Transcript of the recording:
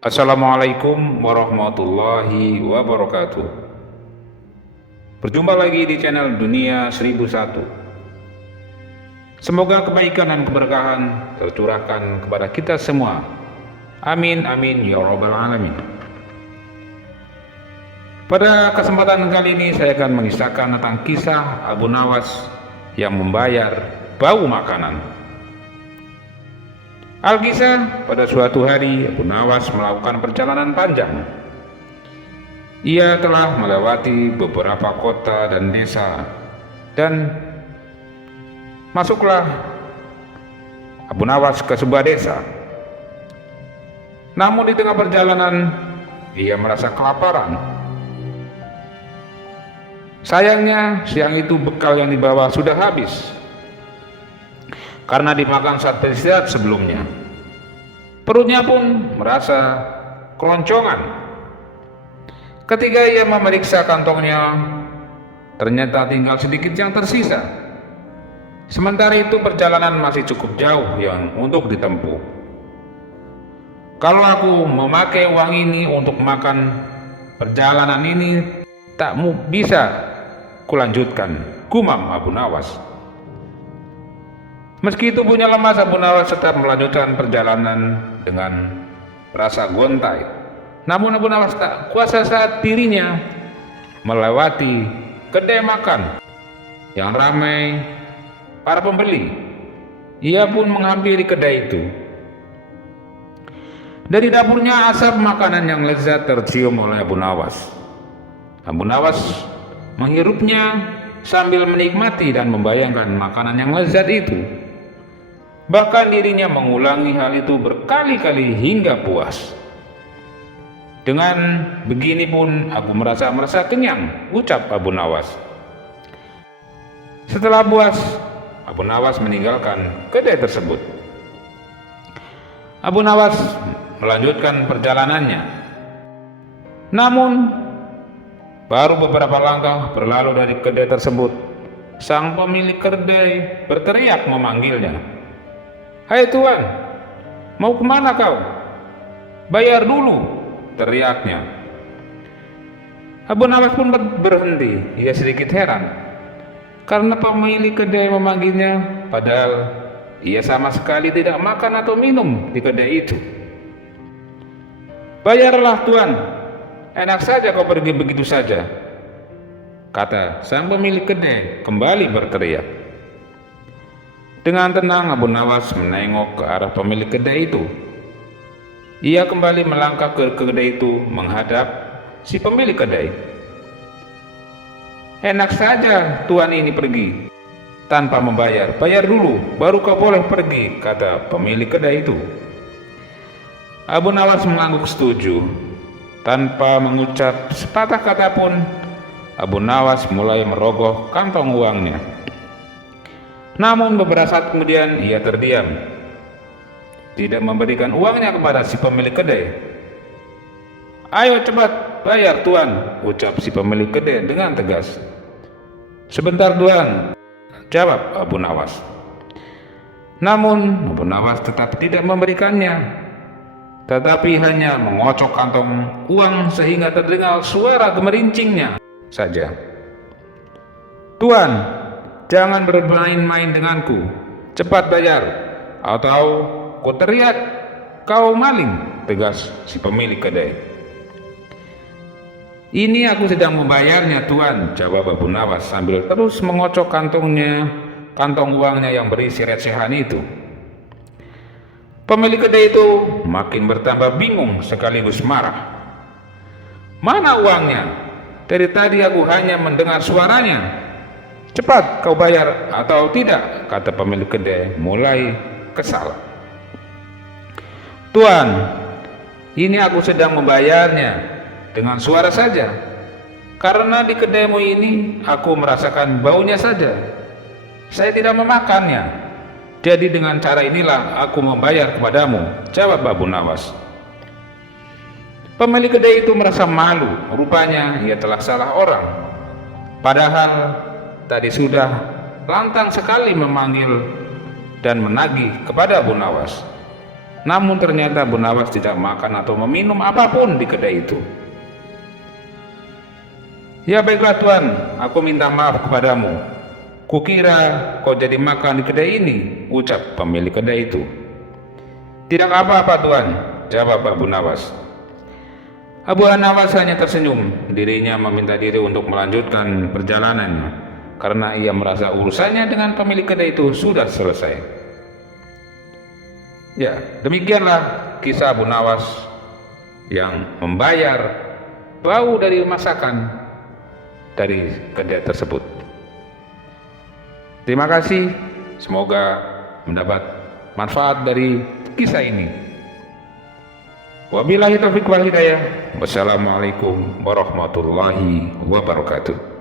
Assalamualaikum warahmatullahi wabarakatuh. Berjumpa lagi di channel Dunia 1001. Semoga kebaikan dan keberkahan tercurahkan kepada kita semua. Amin amin ya rabbal alamin. Pada kesempatan kali ini saya akan mengisahkan tentang kisah Abu Nawas yang membayar bau makanan. Alkisah, pada suatu hari Abu Nawas melakukan perjalanan panjang. Ia telah melewati beberapa kota dan desa, dan masuklah Abu Nawas ke sebuah desa. Namun di tengah perjalanan ia merasa kelaparan. Sayangnya siang itu bekal yang dibawa sudah habis karena dimakan saat beristirahat sebelumnya. Perutnya pun merasa keloncongan. Ketika ia memeriksa kantongnya, ternyata tinggal sedikit yang tersisa. Sementara itu perjalanan masih cukup jauh yang untuk ditempuh. Kalau aku memakai uang ini untuk makan, perjalanan ini tak bisa kulanjutkan, gumam Abu Nawas. Meski tubuhnya lemas, Abu Nawas tetap melanjutkan perjalanan dengan rasa gontai. Namun Abu Nawas tak kuasa saat dirinya melewati kedai makan yang ramai para pembeli. Ia pun menghampiri kedai itu. Dari dapurnya asap makanan yang lezat tercium oleh Abu Nawas. Abu Nawas menghirupnya sambil menikmati dan membayangkan makanan yang lezat itu. Bahkan dirinya mengulangi hal itu berkali-kali hingga puas. Dengan begini pun aku merasa kenyang, ucap Abu Nawas. Setelah puas, Abu Nawas meninggalkan kedai tersebut. Abu Nawas melanjutkan perjalanannya. Namun baru beberapa langkah berlalu dari kedai tersebut, sang pemilik kedai berteriak memanggilnya. "Hai Tuan, mau kemana kau? Bayar dulu," teriaknya. Abu Nawas pun berhenti. Ia sedikit heran karena pemilik kedai memanggilnya, padahal ia sama sekali tidak makan atau minum di kedai itu. "Bayarlah Tuan, enak saja kau pergi begitu saja," kata sang pemilik kedai kembali berteriak. Dengan tenang Abu Nawas menengok ke arah pemilik kedai itu. Ia kembali melangkah ke kedai itu menghadap si pemilik kedai. "Enak saja Tuan ini pergi tanpa membayar. Bayar dulu, baru kau boleh pergi," kata pemilik kedai itu. Abu Nawas mengangguk setuju. Tanpa mengucap sepatah kata pun, Abu Nawas mulai merogoh kantong uangnya. Namun beberapa saat kemudian ia terdiam, tidak memberikan uangnya kepada si pemilik kedai. "Ayo cepat bayar Tuan," ucap si pemilik kedai dengan tegas. "Sebentar Tuan," jawab Abu Nawas. Namun Abu Nawas tetap tidak memberikannya, tetapi hanya mengocok kantong uang sehingga terdengar suara gemerincingnya saja. "Tuan, jangan bermain-main denganku. Cepat bayar, atau ku teriak kau maling," tegas si pemilik kedai. "Ini aku sedang membayarnya Tuan," jawab Abu Nawas sambil terus mengocok kantong uangnya yang berisi recehan itu. Pemilik kedai itu makin bertambah bingung sekaligus marah. "Mana uangnya? Dari tadi aku hanya mendengar suaranya. Cepat kau bayar atau tidak," kata pemilik kedai mulai kesal. "Tuan, ini aku sedang membayarnya dengan suara saja. Karena di kedaimu ini aku merasakan baunya saja. Saya tidak memakannya. Jadi dengan cara inilah aku membayar kepadamu," jawab Abu Nawas. Pemilik kedai itu merasa malu. Rupanya ia telah salah orang. Padahal tadi sudah lantang sekali memanggil dan menagih kepada Abu Nawas. Namun ternyata Abu Nawas tidak makan atau meminum apapun di kedai itu. "Ya baiklah Tuan, aku minta maaf kepadamu. Kukira kau jadi makan di kedai ini," ucap pemilik kedai itu. "Tidak apa-apa Tuan," jawab Abu Nawas. Abu Nawas hanya tersenyum. Dirinya meminta diri untuk melanjutkan perjalanannya karena ia merasa urusannya dengan pemilik kedai itu sudah selesai. Ya, demikianlah kisah Abu Nawas yang membayar bau dari masakan dari kedai tersebut. Terima kasih, semoga mendapat manfaat dari kisah ini. Wabillahi taufiq wal hidayah. Wassalamualaikum warahmatullahi wabarakatuh.